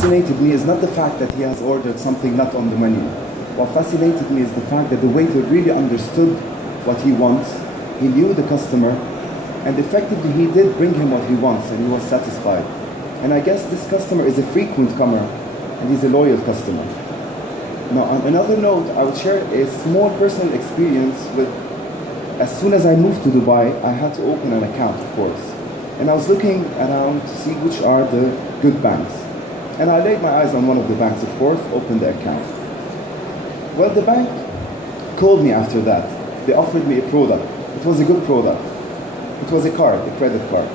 fascinated me is not the fact that he has ordered something not on the menu. What fascinated me is the fact that the waiter really understood what he wants, he knew the customer, and effectively he did bring him what he wants and he was satisfied. And I guess this customer is a frequent comer and he's a loyal customer. Now, on another note, I would share a small personal experience with, as soon as I moved to Dubai, I had to open an account, of course. And I was looking around to see which are the good banks. And I laid my eyes on one of the banks, of course, opened the account. Well, the bank called me after that. They offered me a product. It was a good product. It was a card, a credit card.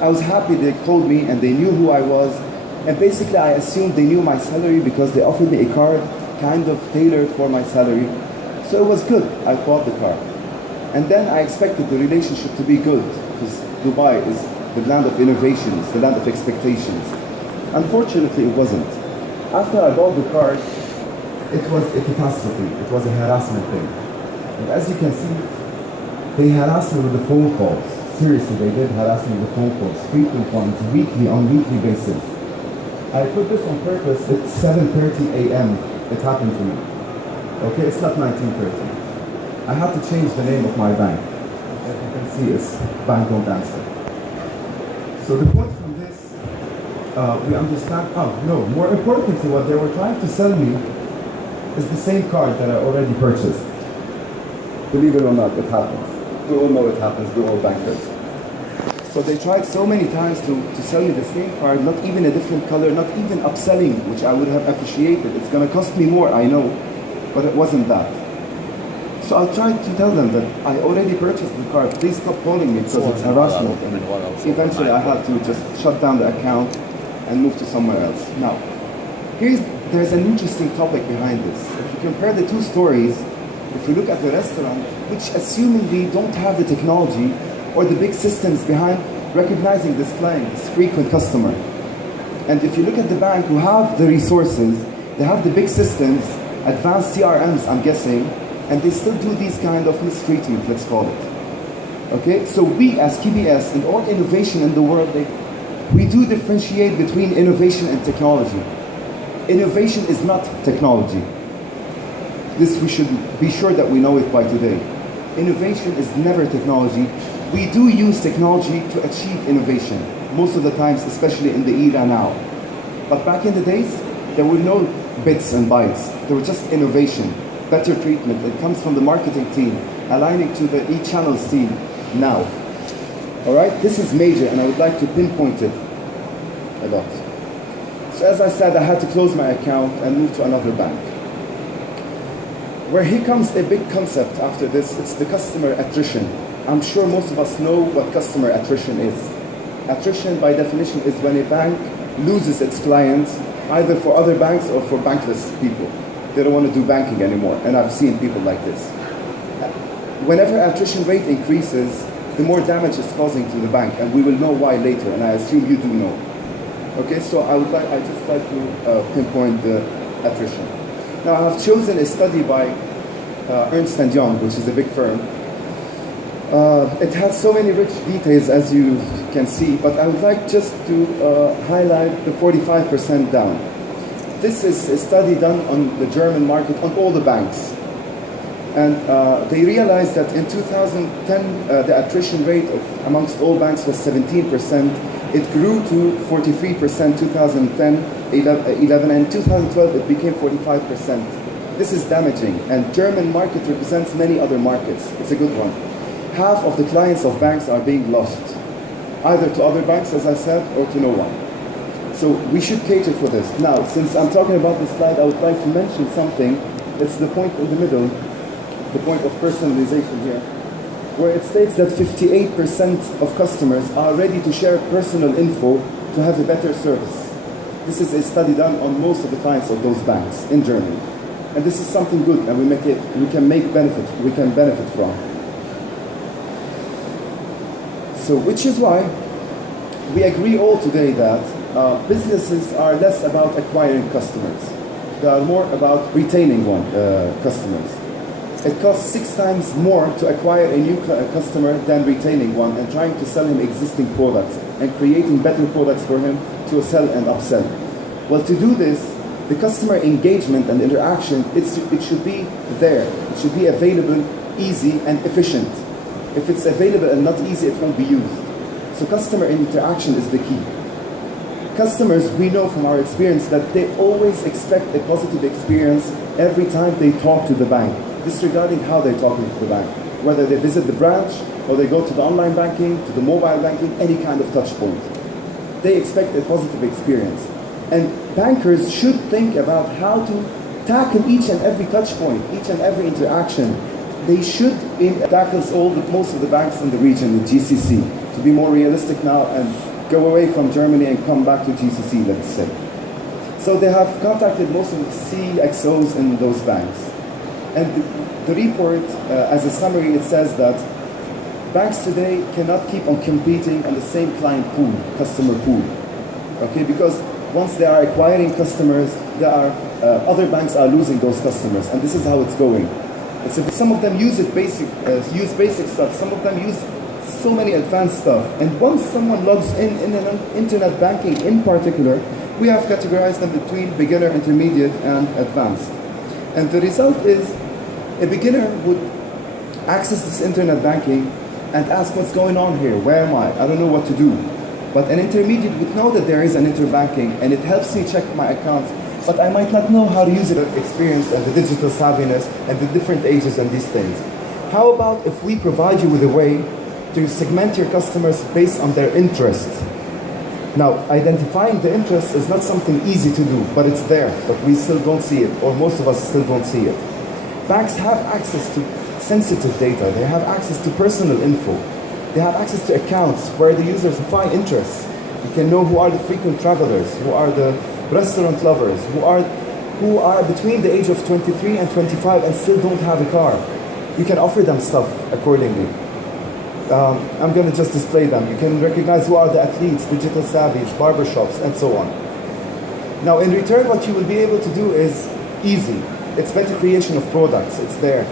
I was happy they called me and they knew who I was. And basically I assumed they knew my salary because they offered me a card kind of tailored for my salary. So it was good. I bought the card. And then I expected the relationship to be good because Dubai is the land of innovations, the land of expectations. Unfortunately, it wasn't. After I bought the card, it was a catastrophe. It was a harassment thing. And as you can see, they harassed me with the phone calls. Seriously, they did harass me with the phone calls, frequent ones, on weekly basis. I put this on purpose. It's 7:30 a.m. It happened to me. Okay, it's not 19:30. I had to change the name of my bank. As you can see, it's Bank Don't Answer. So the point from this, we understand, more importantly, what they were trying to sell me is the same card that I already purchased. Believe it or not, it happens. We all know it happens, we're all bankers. So they tried so many times to sell me the same card, not even a different color, not even upselling, which I would have appreciated. It's going to cost me more, I know, but it wasn't that. So I tried to tell them that I already purchased the card, please stop calling me because it's harassment. Eventually I had to just shut down the account and move to somewhere else. Now, there's an interesting topic behind this. If you compare the two stories, if you look at the restaurant, which assumingly don't have the technology or the big systems behind recognizing this client, this frequent customer. And if you look at the bank who have the resources, they have the big systems, advanced CRMs, I'm guessing, and they still do these kind of mistreatment, let's call it. Okay, so we as KeyBS and all innovation in the world, we do differentiate between innovation and technology. Innovation is not technology. This we should be sure that we know it by today. Innovation is never technology. We do use technology to achieve innovation, most of the times, especially in the era now. But back in the days, there were no bits and bytes. There was just innovation, better treatment. It comes from the marketing team, aligning to the e-channels team now. All right, this is major, and I would like to pinpoint it a lot. So as I said, I had to close my account and move to another bank. Where here comes a big concept after this, it's the customer attrition. I'm sure most of us know what customer attrition is. Attrition, by definition, is when a bank loses its clients, either for other banks or for bankless people. They don't want to do banking anymore, and I've seen people like this. Whenever attrition rate increases, the more damage it's causing to the bank, and we will know why later, and I assume you do know. Okay, so I just like to pinpoint the attrition. Now, I have chosen a study by Ernst & Young, which is a big firm. It has so many rich details, as you can see, but I would like just to highlight the 45% down. This is a study done on the German market, on all the banks. And they realized that in 2010, the attrition rate amongst all banks was 17%. It grew to 43% 2010, 11, and in 2012 it became 45%. This is damaging, and German market represents many other markets. It's a good one. Half of the clients of banks are being lost, either to other banks, as I said, or to no one. So we should cater for this. Now, since I'm talking about this slide, I would like to mention something. It's the point in the middle, the point of personalization here, where it states that 58% of customers are ready to share personal info to have a better service. This is a study done on most of the clients of those banks in Germany. And this is something good, and we can benefit from. So, which is why we agree all today that businesses are less about acquiring customers. They are more about retaining customers. It costs 6 times more to acquire a new customer than retaining one and trying to sell him existing products and creating better products for him to sell and upsell. Well, to do this, the customer engagement and interaction, it should be there. It should be available, easy, and efficient. If it's available and not easy, it won't be used. So customer interaction is the key. Customers, we know from our experience that they always expect a positive experience every time they talk to the bank, disregarding how they're talking to the bank. Whether they visit the branch, or they go to the online banking, to the mobile banking, any kind of touch point. They expect a positive experience. And bankers should think about how to tackle each and every touch point, each and every interaction. They should tackle most of the banks in the region with GCC, to be more realistic now and go away from Germany and come back to GCC, let's say. So they have contacted most of the CXOs in those banks. And the report, as a summary, it says that banks today cannot keep on competing on the same client pool, customer pool. Okay, because once they are acquiring customers, other banks are losing those customers, and this is how it's going. Some of them use basic stuff, some of them use so many advanced stuff, and once someone logs in an internet banking in particular, we have categorized them between beginner, intermediate, and advanced. And the result is a beginner would access this internet banking and ask, what's going on here? Where am I? I don't know what to do. But an intermediate would know that there is an interbanking and it helps me check my accounts, but I might not know how to use it, experience and the digital savviness and the different ages and these things. How about if we provide you with a way to segment your customers based on their interest? Now, identifying the interest is not something easy to do, but it's there, but we still don't see it, or most of us still don't see it. Banks have access to sensitive data, they have access to personal info. They have access to accounts where the users find interests. You can know who are the frequent travelers, who are the restaurant lovers, who are between the age of 23 and 25 and still don't have a car. You can offer them stuff accordingly. I'm going to just display them. You can recognize who are the athletes, digital savvies, barbershops, and so on. Now, in return, what you will be able to do is easy. It's better creation of products. It's there.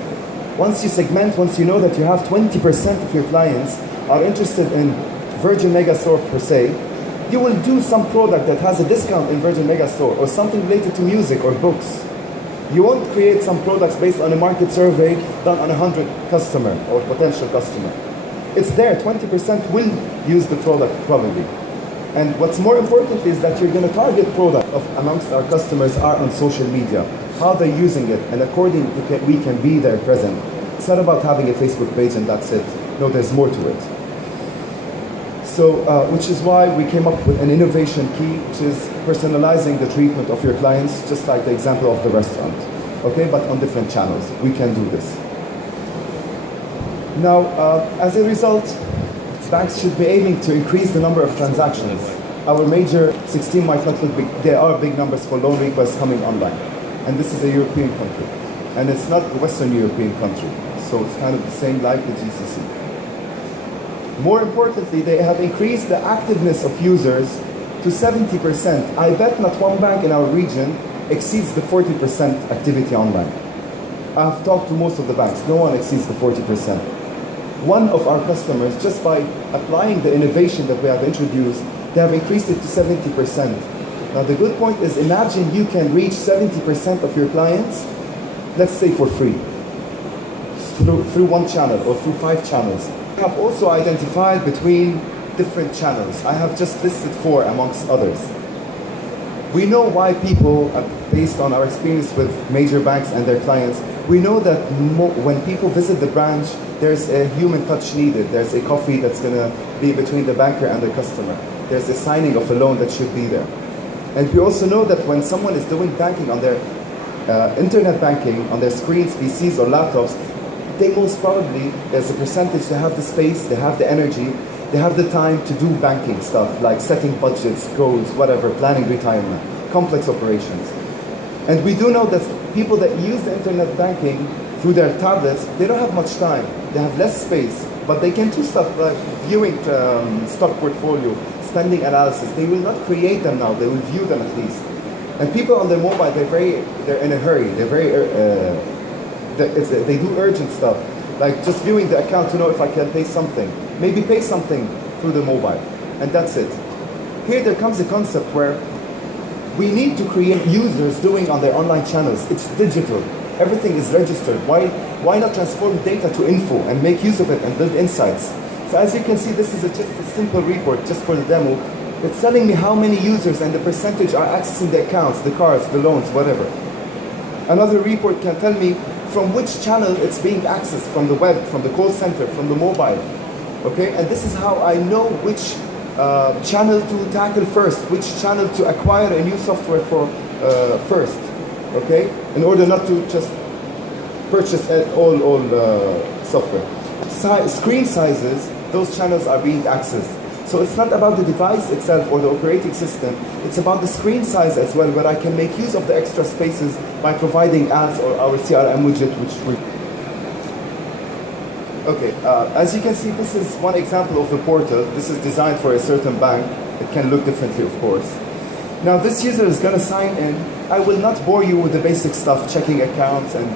Once you segment, once you know that you have 20% of your clients are interested in Virgin Megastore per se, you will do some product that has a discount in Virgin Megastore or something related to music or books. You won't create some products based on a market survey done on 100 customer or potential customer. It's there, 20% will use the product probably. And what's more important is that you're going to target product amongst our customers are on social media, how they're using it, and accordingly we can be there present. It's not about having a Facebook page and that's it. No, there's more to it. So, which is why we came up with an innovation key, which is personalizing the treatment of your clients, just like the example of the restaurant. Okay, but on different channels. We can do this. Now, as a result, banks should be aiming to increase the number of transactions. Our major 16 might not look big. There are big numbers for loan requests coming online. And this is a European country. And it's not a Western European country. So it's kind of the same like the GCC. More importantly, they have increased the activeness of users to 70%. I bet not one bank in our region exceeds the 40% activity online. I've talked to most of the banks. No one exceeds the 40%. One of our customers, just by applying the innovation that we have introduced, they have increased it to 70%. Now the good point is, imagine you can reach 70% of your clients, let's say for free, through one channel or through 5 channels. We have also identified between different channels. I have just listed 4 amongst others. We know why people, based on our experience with major banks and their clients, we know that when people visit the branch, there's a human touch needed. There's a coffee that's going to be between the banker and the customer. There's a signing of a loan that should be there. And we also know that when someone is doing banking on their internet banking, on their screens, PCs or laptops, they most probably, as a percentage, they have the space, they have the energy, they have the time to do banking stuff, like setting budgets, goals, whatever, planning retirement, complex operations. And we do know that people that use the internet banking through their tablets, they don't have much time. They have less space, but they can do stuff like viewing stock portfolio, spending analysis. They will not create them now, they will view them at least. And people on their mobile, they're in a hurry. They do urgent stuff, like just viewing the account to know if I can pay something. Maybe pay something through the mobile, and that's it. Here there comes a concept where we need to create users doing on their online channels. It's digital. Everything is registered. Why not transform data to info and make use of it and build insights? So as you can see, this is just a simple report just for the demo. It's telling me how many users and the percentage are accessing the accounts, the cards, the loans, whatever. Another report can tell me from which channel it's being accessed, from the web, from the call center, from the mobile. Okay, and this is how I know which channel to tackle first, which channel to acquire a new software for first. Okay, in order not to just purchase all software. Screen sizes, those channels are being accessed. So it's not about the device itself or the operating system, it's about the screen size as well, where I can make use of the extra spaces by providing ads or our CRM widget, which we... Okay, as you can see, this is one example of the portal. This is designed for a certain bank. It can look differently, of course. Now this user is going to sign in. I will not bore you with the basic stuff, checking accounts and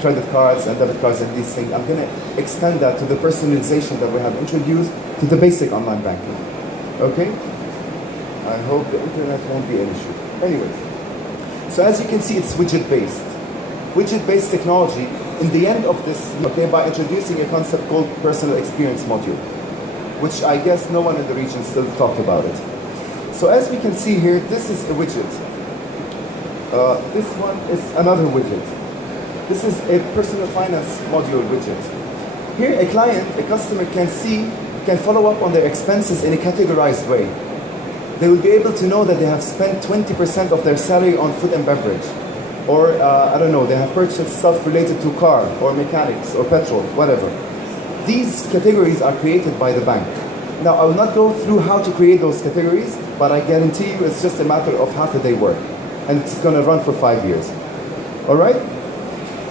credit cards and debit cards and these things. I'm going to extend that to the personalization that we have introduced to the basic online banking. Okay? I hope the internet won't be an issue. Anyways, so as you can see, it's widget-based. Widget-based technology, in the end of this, okay, by introducing a concept called personal experience module, which I guess no one in the region still talked about it. So as we can see here, this is a widget. This one is another widget. This is a personal finance module widget. Here a client, a customer can follow up on their expenses in a categorized way. They will be able to know that they have spent 20% of their salary on food and beverage. Or, I don't know, they have purchased stuff related to car or mechanics or petrol, whatever. These categories are created by the bank. Now, I will not go through how to create those categories, but I guarantee you it's just a matter of half a day work. And it's going to run for 5 years. All right?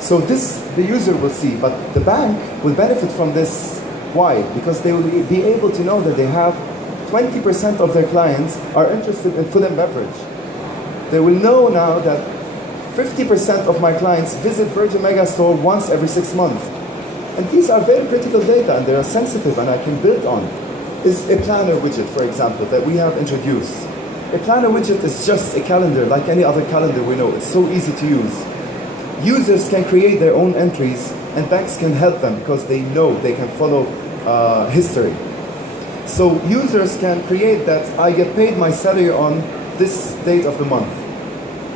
So this, the user will see, but the bank will benefit from this. Why? Because they will be able to know that they have 20% of their clients are interested in food and beverage. They will know now that 50% of my clients visit Virgin Megastore once every 6 months. And these are very critical data, and they are sensitive, and I can build on. Is a planner widget, for example, that we have introduced. A planner widget is just a calendar, like any other calendar we know. It's so easy to use. Users can create their own entries, and banks can help them because they know they can follow history. So users can create that I get paid my salary on this date of the month.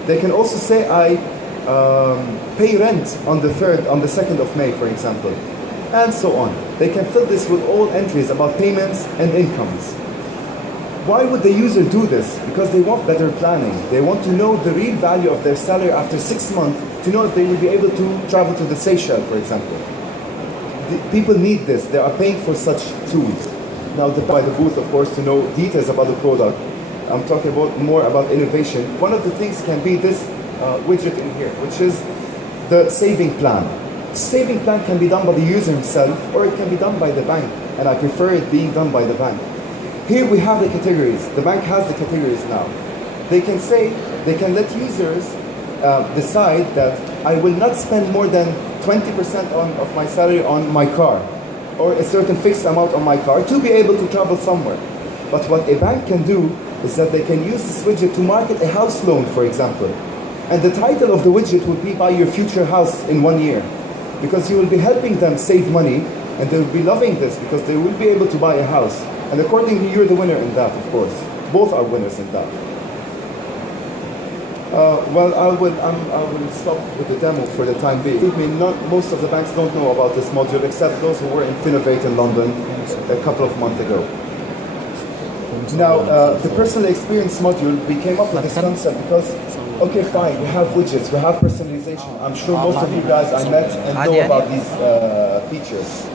They can also say I pay rent on the 2nd of May, for example, and so on. They can fill this with all entries about payments and incomes. Why would the user do this? Because they want better planning. They want to know the real value of their salary after 6 months to know if they will be able to travel to the Seychelles, for example. People need this. They are paying for such tools. Now, by the booth, of course, to know details about the product. I'm talking more about innovation. One of the things can be this widget in here, which is the saving plan. Saving plan can be done by the user himself, or it can be done by the bank, and I prefer it being done by the bank. Here we have the categories. The bank has the categories now. They can say, they can let users decide that I will not spend more than 20% of my salary on my car, or a certain fixed amount on my car to be able to travel somewhere. But what a bank can do is that they can use this widget to market a house loan, for example. And the title of the widget would be Buy Your Future House in 1 year. Because you will be helping them save money, and they will be loving this because they will be able to buy a house. And accordingly, you're the winner in that, of course. Both are winners in that. Well, I will stop with the demo for the time being. Most of the banks don't know about this module, except those who were in Finovate in London a couple of months ago. Now, the personal experience module, we came up with this concept because, okay, fine, we have widgets, we have personalization. I'm sure most of you guys I met and know about these features.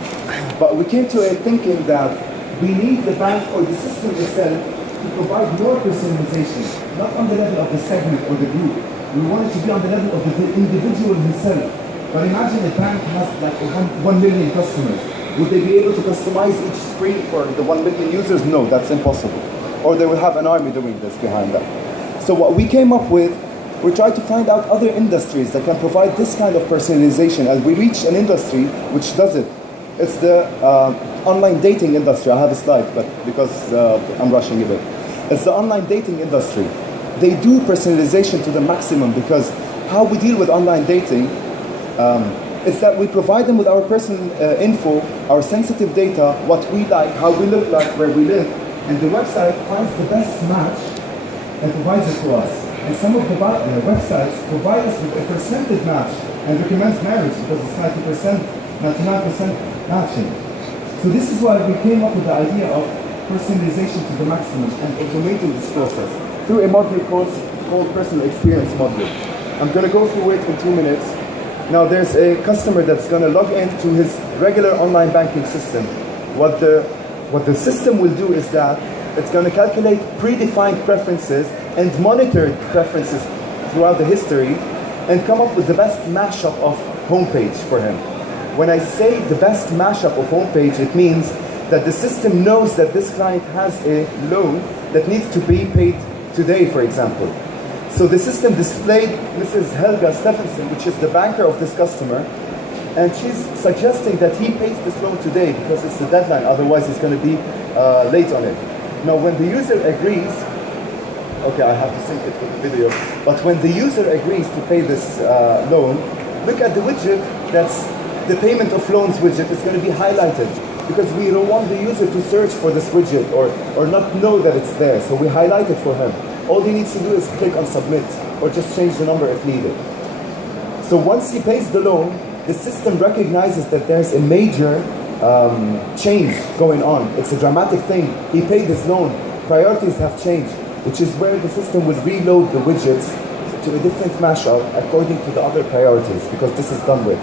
But we came to a thinking that we need the bank or the system itself to provide more personalization, not on the level of the segment or the group. We want it to be on the level of the individual himself. But imagine a bank has like 1 million customers. Would they be able to customize each screen for the 1 million users? No, that's impossible. Or they will have an army doing this behind them. So what we came up with, we tried to find out other industries that can provide this kind of personalization, and we reached an industry which does it. It's the online dating industry. I have a slide, but because I'm rushing a bit. It's the online dating industry. they do personalization to the maximum, because how we deal with online dating is that we provide them with our personal info, our sensitive data, what we like, how we look like, where we live, and the website finds the best match and provides it to us. And some of the websites provide us with a percentage match and recommends marriage because it's 90%, 99% matching. So this is why we came up with the idea of personalization to the maximum and automating this process through a module called Personal Experience Module. I'm going to go through it in 2 minutes. Now there's a customer that's going to log into his regular online banking system. What the system will do is that it's going to calculate predefined preferences and monitor preferences throughout the history and come up with the best mashup of homepage for him. When I say the best mashup of homepage, it means that the system knows that this client has a loan that needs to be paid today, for example. So the system displayed Mrs. Helga Stephenson, which is the banker of this customer, and she's suggesting that he pays this loan today because it's the deadline, otherwise he's going to be late on it. Now when the user agrees, okay, I have to sync it with the video, but when the user agrees to pay this loan, look at the widget that's the payment of loans widget is going to be highlighted, because we don't want the user to search for this widget or not know that it's there, so we highlight it for him. All he needs to do is click on submit or just change the number if needed. So once he pays the loan, the system recognizes that there's a major change going on. It's a dramatic thing. He paid his loan, priorities have changed, which is where the system will reload the widgets to a different mashup according to the other priorities, because this is done with.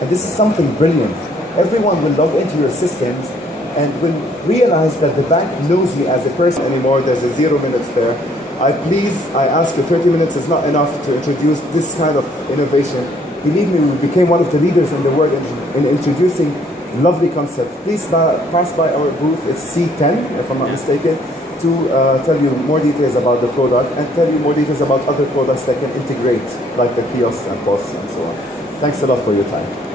And this is something brilliant. Everyone will log into your systems and will realize that the bank knows me as a person anymore. There's a 0 minutes there. I ask you, 30 minutes is not enough to introduce this kind of innovation. Believe me, we became one of the leaders in the world in introducing lovely concepts. Please pass by our booth, it's C10, if I'm not mistaken, to tell you more details about the product and tell you more details about other products that can integrate, like the kiosks and POS and so on. Thanks a lot for your time.